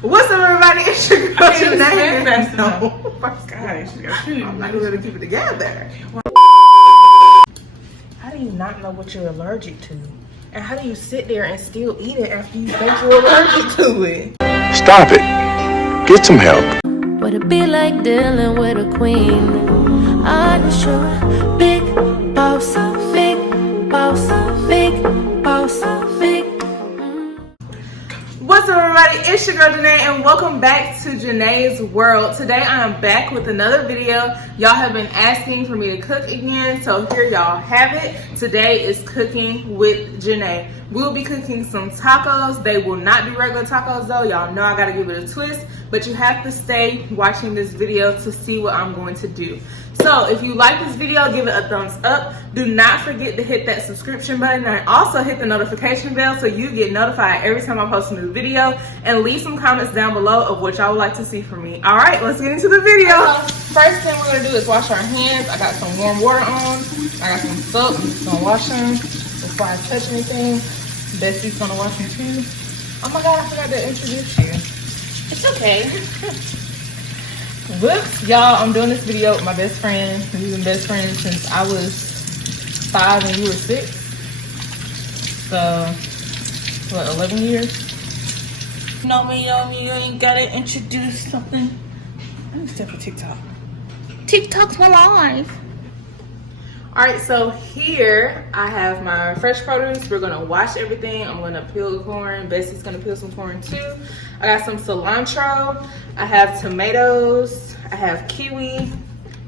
What's up, everybody? It's your girl Jané. No, gosh, I'm not gonna keep it together. How do you not know what you're allergic to? And how do you sit there and still eat it after you think you're allergic to it? Stop it. Get some help. Would it be like dealing with a queen? I'm not sure. Big boss, big boss, big boss, big. What's up, everybody? It's your girl Jané, and welcome back to Jané's World. Today I am back with another video. Y'all have been asking for me to cook again, so here y'all have it. Today is cooking with Jané. We'll be cooking some tacos. They will not be regular tacos though. Y'all know I gotta give it a twist, but you have to stay watching this video to see what I'm going to do. So if you like this video, give it a thumbs up. Do not forget to hit that subscription button and also hit the notification bell so you get notified every time I post a new video, and leave some comments down below of what y'all would like to see from me. All right, let's get into the video. First thing we're gonna do is wash our hands. I got some warm water on. I got some soap. I'm just gonna wash them before I touch anything. Bessie's gonna wash them too. Oh my God, I forgot to introduce you. It's okay. Whoops, y'all, I'm doing this video with my best friend. We've been best friends since I was 5 and you were 6. So, what, 11 years? No, you ain't gotta introduce something. I'm just for TikTok. TikTok's my life. Alright, so here I have my fresh produce. We're gonna wash everything. I'm gonna peel the corn. Bessie's gonna peel some corn too. I got some cilantro. I have tomatoes. I have kiwi.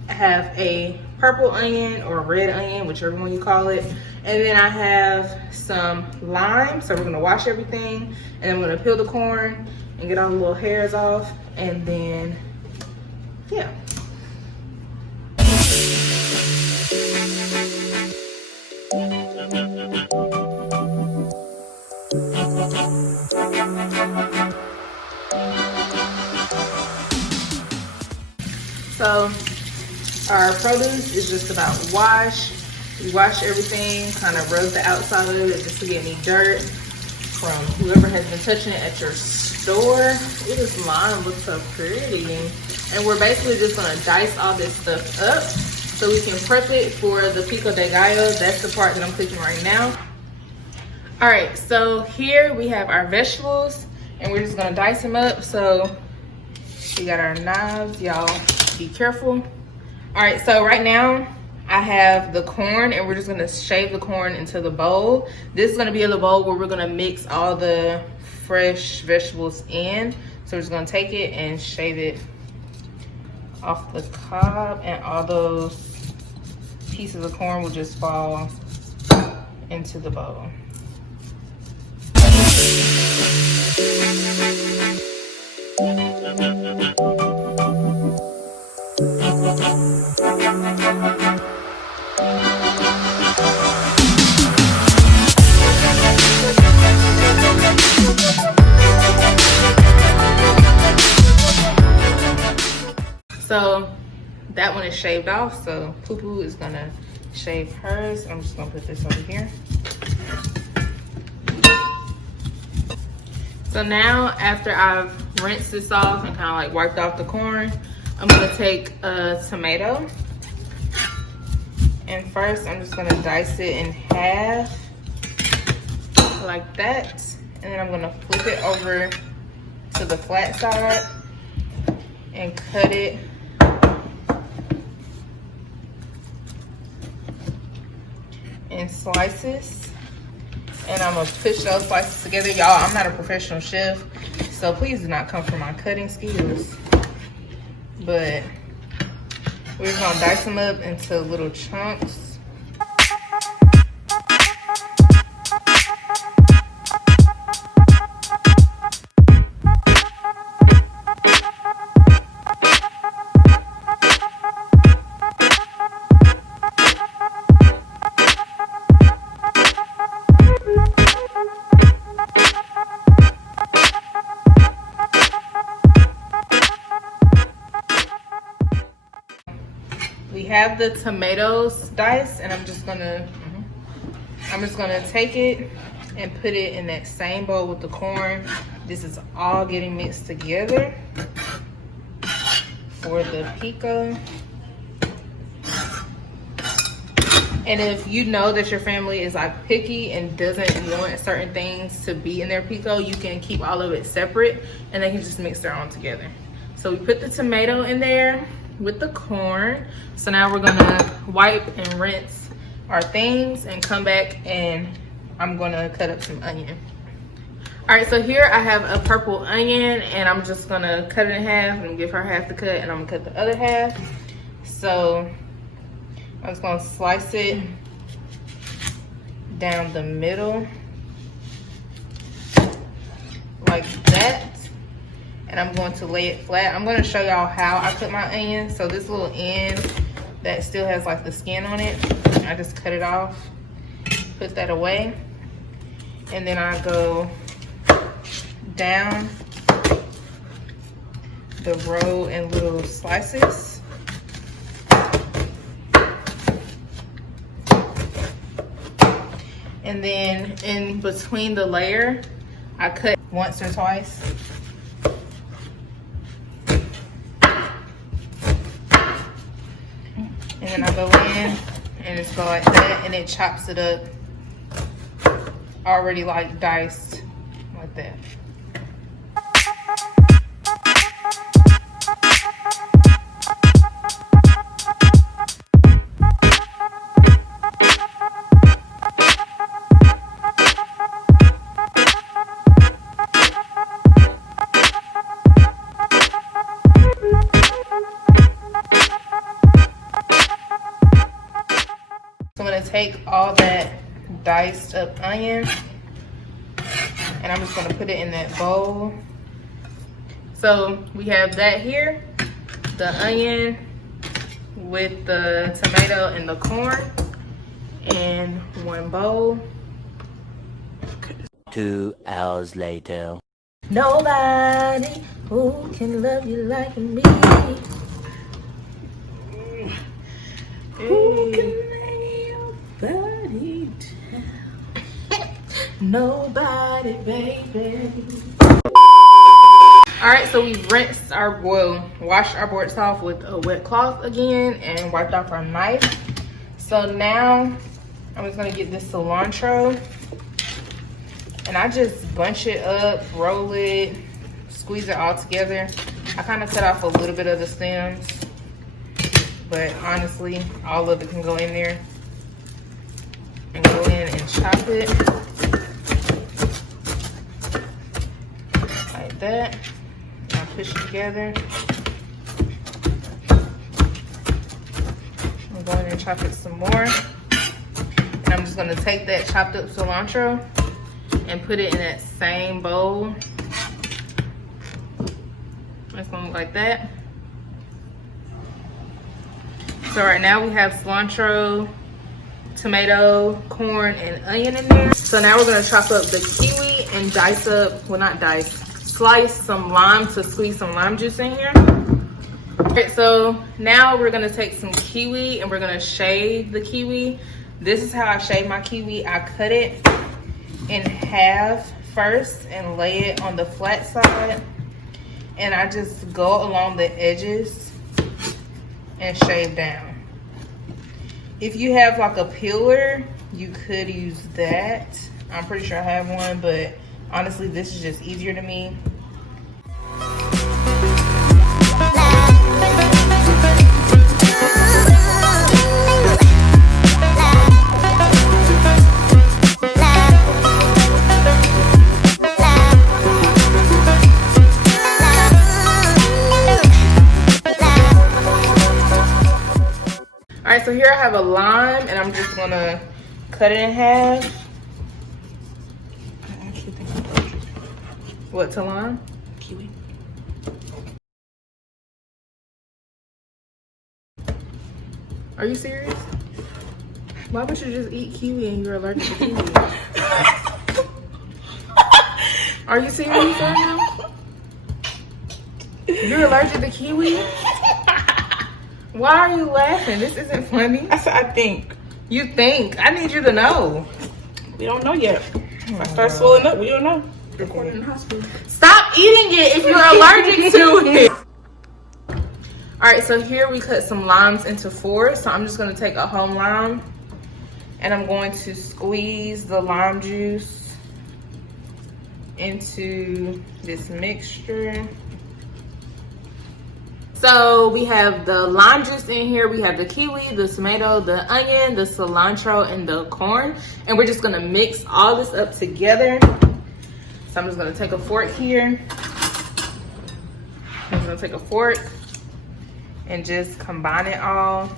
I have a purple onion or red onion, whichever one you call it. And then I have some lime. So we're gonna wash everything, and I'm gonna peel the corn and get all the little hairs off. And then, yeah. So our produce is just about wash. We wash everything, kind of rub the outside of it just to get any dirt from whoever has been touching it at your store. Ooh, this lime looks so pretty. And we're basically just gonna dice all this stuff up so we can prep it for the pico de gallo. That's the part that I'm cooking right now. All right, so here we have our vegetables and we're just gonna dice them up. So we got our knives, y'all be careful. All right, so right now I have the corn and we're just gonna shave the corn into the bowl. This is gonna be in the bowl where we're gonna mix all the fresh vegetables in. So we're just gonna take it and shave it off the cob, and all those pieces of corn will just fall into the bowl. So that one is shaved off, so Poo Poo is gonna shave hers. I'm just gonna put this over here. So now, after I've rinsed this off and kind of like wiped off the corn, I'm gonna take a tomato. And first, I'm just gonna dice it in half, like that. And then I'm gonna flip it over to the flat side and cut it in slices. And I'm gonna push those slices together. Y'all, I'm not a professional chef, so please do not come for my cutting skills. But we're just gonna dice them up into little chunks. We have the tomatoes diced, and I'm just gonna take it and put it in that same bowl with the corn. This is all getting mixed together for the pico. And if you know that your family is like picky and doesn't want certain things to be in their pico, you can keep all of it separate and they can just mix their own together. So we put the tomato in there with the corn. So now we're gonna wipe and rinse our things and come back, and I'm gonna cut up some onion. All right, so here I have a purple onion and I'm just gonna cut it in half and give her half the cut, and I'm gonna cut the other half. So I'm just gonna slice it down the middle like that. And I'm going to lay it flat. I'm gonna show y'all how I cut my onion. So this little end that still has like the skin on it, I just cut it off, put that away. And then I go down the row in little slices. And then in between the layer, I cut once or twice. And then I go in and just go like that, and it chops it up already like diced like that. So I'm gonna take all that diced up onion and I'm just gonna put it in that bowl. So we have that here, the onion with the tomato and the corn in one bowl. 2 hours later. Nobody who can love you like me. Who can lay your body down? Nobody, baby. All right, so we rinsed our, washed our boards off with a wet cloth again and wiped off our knife. So now I'm just gonna get this cilantro and I just bunch it up, roll it, squeeze it all together. I kind of cut off a little bit of the stems, but honestly, all of it can go in there. And go in and chop it like that. Now push it together. I'm going and chop it some more. And I'm just gonna take that chopped up cilantro and put it in that same bowl. It's gonna look like that. So right now we have cilantro, tomato, corn, and onion in there. So now we're gonna chop up the kiwi and dice up, well not dice, slice some lime to squeeze some lime juice in here. Okay, so now we're gonna take some kiwi and we're gonna shave the kiwi. This is how I shave my kiwi. I cut it in half first and lay it on the flat side. And I just go along the edges and shave down. If you have like a peeler, you could use that. I'm pretty sure I have one, but honestly, this is just easier to me. All right, so here I have a lime and I'm just gonna cut it in half. I actually think I told you. What to lime? Kiwi. Are you serious? Why would you just eat kiwi and you're allergic to kiwi? Are you serious right now? You're allergic to kiwi? Why are you laughing? This isn't funny. I said, I think. You think? I need you to know. We don't know yet. If I start swelling up, we don't know. Recording in the hospital. Stop eating it if you're allergic to it. All right, so here we cut some limes into 4. So I'm just gonna take a whole lime and I'm going to squeeze the lime juice into this mixture. So we have the lime juice in here, we have the kiwi, the tomato, the onion, the cilantro, and the corn. And we're just gonna mix all this up together. So I'm just gonna take a fork here. I'm gonna take a fork and just combine it all.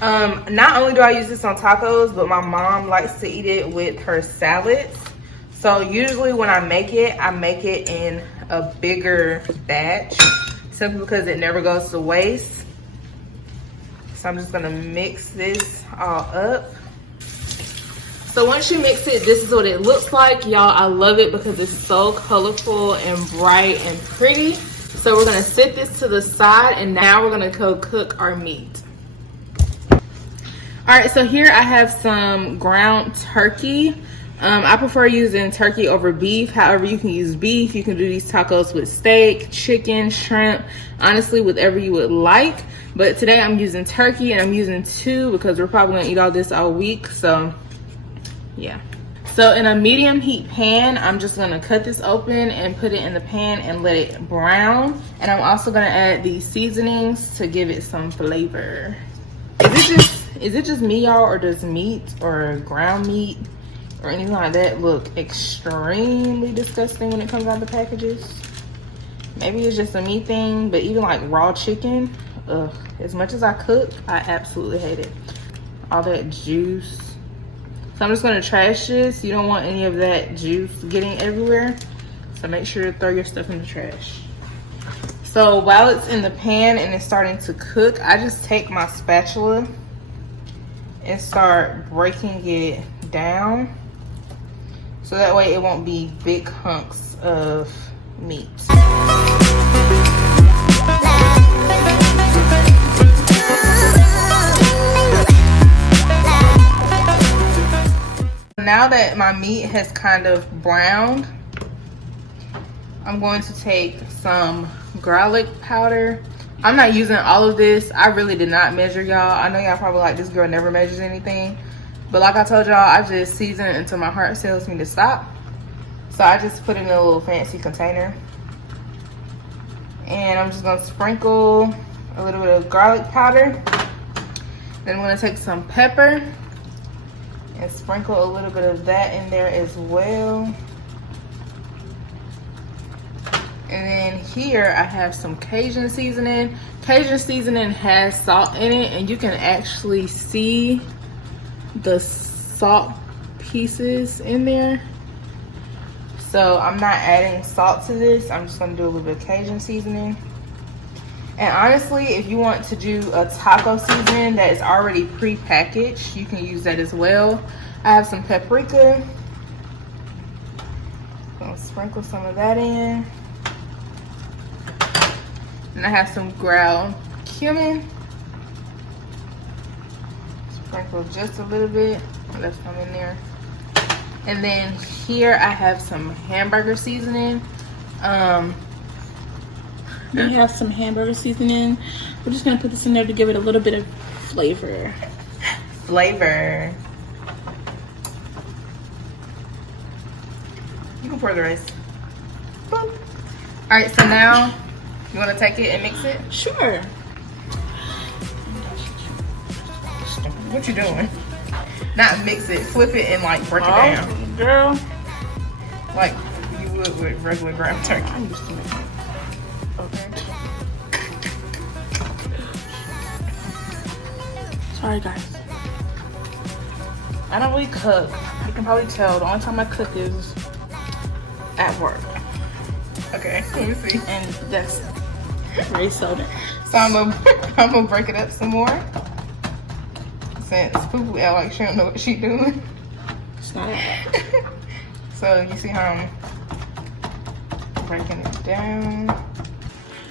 Not only do I use this on tacos, but my mom likes to eat it with her salads. So usually when I make it in a bigger batch, simply because it never goes to waste. So I'm just gonna mix this all up. So once you mix it, this is what it looks like. Y'all, I love it because it's so colorful and bright and pretty. So we're gonna set this to the side and now we're gonna go cook our meat. All right, so here I have some ground turkey. I prefer using turkey over beef. However, you can use beef. You can do these tacos with steak, chicken, shrimp, honestly, whatever you would like. But today I'm using turkey and I'm using 2 because we're probably gonna eat all this all week, so yeah. So in a medium heat pan, I'm just gonna cut this open and put it in the pan and let it brown. And I'm also gonna add these seasonings to give it some flavor. Is it just me, y'all, or does meat or ground meat or anything like that look extremely disgusting when it comes out the packages? Maybe it's just a me thing, but even like raw chicken, ugh, as much as I cook, I absolutely hate it. All that juice. So I'm just gonna trash this. You don't want any of that juice getting everywhere. So make sure to throw your stuff in the trash. So while it's in the pan and it's starting to cook, I just take my spatula and start breaking it down. So that way it won't be big hunks of meat. Now that my meat has kind of browned, I'm going to take some garlic powder. I'm not using all of this. I really did not measure, y'all. I know y'all probably like, this girl never measures anything. But like I told y'all, I just season it until my heart tells me to stop. So I just put it in a little fancy container. And I'm just gonna sprinkle a little bit of garlic powder. Then I'm gonna take some pepper and sprinkle a little bit of that in there as well. And then here I have some Cajun seasoning. Cajun seasoning has salt in it, and you can actually see the salt pieces in there. So I'm not adding salt to this. I'm just gonna do a little bit of Cajun seasoning. And honestly, if you want to do a taco seasoning that is already pre-packaged, you can use that as well. I have some paprika. I'm gonna sprinkle some of that in. And I have some ground cumin. Sprinkle just a little bit. Let some in there. And then here I have some hamburger seasoning. We have some hamburger seasoning. We're just gonna put this in there to give it a little bit of flavor. Flavor. You can pour the rest. Boop. All right, so now you want to take it and mix it? Sure. What you doing? Not mix it, flip it and like break it down. Girl. Like you would with regular ground turkey. I'm used to it. Okay. Sorry guys. I don't really cook. You can probably tell the only time I cook is at work. Okay, let me see. And that's very seldom. So I'm gonna break it up some more. Since Poo-Poo act like she don't know what she doing. It's not that. So you see how I'm breaking it down.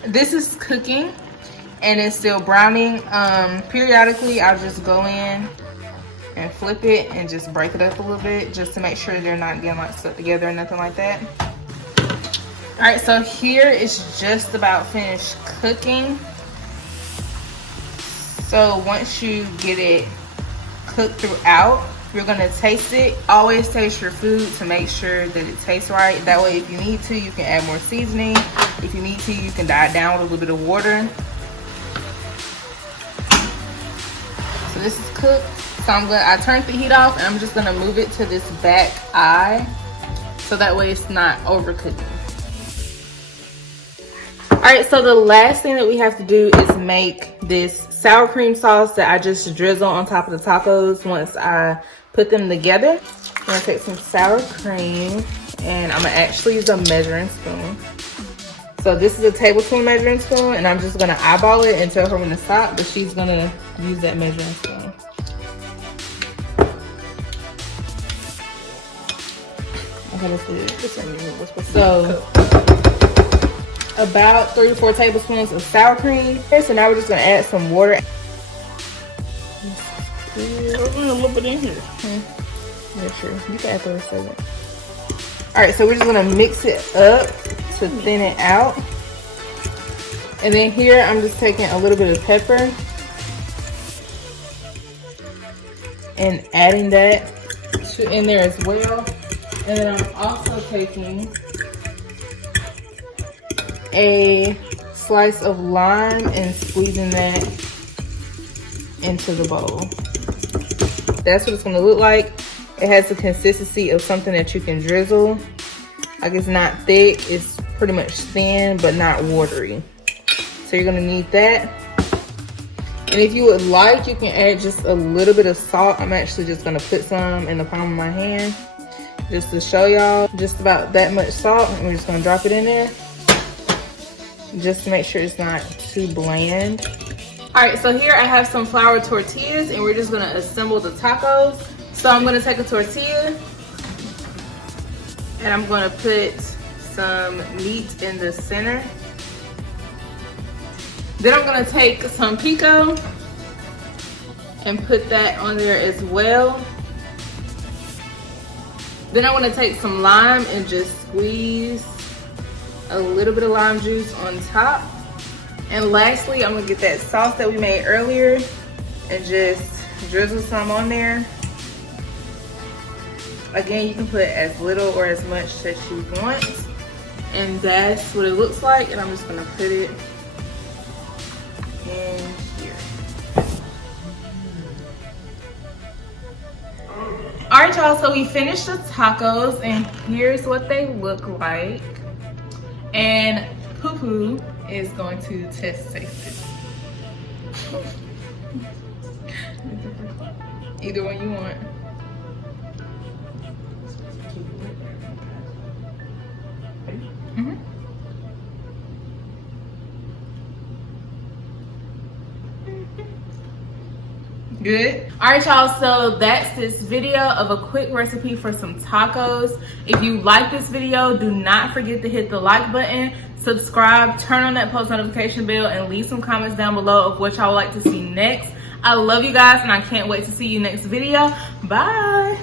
This is cooking and it's still browning. Periodically I'll just go in and flip it and just break it up a little bit just to make sure they're not getting like stuck together or nothing like that. All right, so here it's just about finished cooking. So once you get it cooked throughout, you're gonna taste it. Always taste your food to make sure that it tastes right. That way, if you need to, you can add more seasoning. If you need to, you can dye it down with a little bit of water. So this is cooked. So I turned the heat off and I'm just gonna move it to this back eye so that way it's not overcooking. All right, so the last thing that we have to do is make this sour cream sauce that I just drizzle on top of the tacos once I put them together. I'm gonna take some sour cream and I'm gonna actually use a measuring spoon. So this is a tablespoon measuring spoon and I'm just gonna eyeball it and tell her when to stop, but she's gonna use that measuring spoon. Okay, let's do it. So about 3 to 4 tablespoons of sour cream. So now we're just gonna add some water. A little bit in here. Yeah, sure. You can add the rest of it. All right, so we're just gonna mix it up to thin it out. And then here I'm just taking a little bit of pepper and adding that in there as well. And then I'm also taking a slice of lime and squeezing that into the bowl. That's what it's gonna look like. It has the consistency of something that you can drizzle. Like it's not thick, it's pretty much thin, but not watery. So you're gonna need that. And if you would like, you can add just a little bit of salt. I'm actually just gonna put some in the palm of my hand just to show y'all. Just about that much salt, and we're just gonna drop it in there just to make sure it's not too bland. All right, so here I have some flour tortillas and we're just gonna assemble the tacos. So I'm gonna take a tortilla and I'm gonna put some meat in the center. Then I'm gonna take some pico and put that on there as well. Then I wanna take some lime and just squeeze a little bit of lime juice on top. And lastly, I'm gonna get that sauce that we made earlier and just drizzle some on there. Again, you can put as little or as much as you want. And that's what it looks like. And I'm just gonna put it in here. All right, y'all, so we finished the tacos and here's what they look like. And Poo Poo is going to taste it. Either one you want. Good. All right, y'all, so that's this video of a quick recipe for some tacos. If you like this video, do not forget to hit the like button, subscribe, turn on that post notification bell, and leave some comments down below of what y'all would like to see next. I love you guys and I can't wait to see you next video. Bye.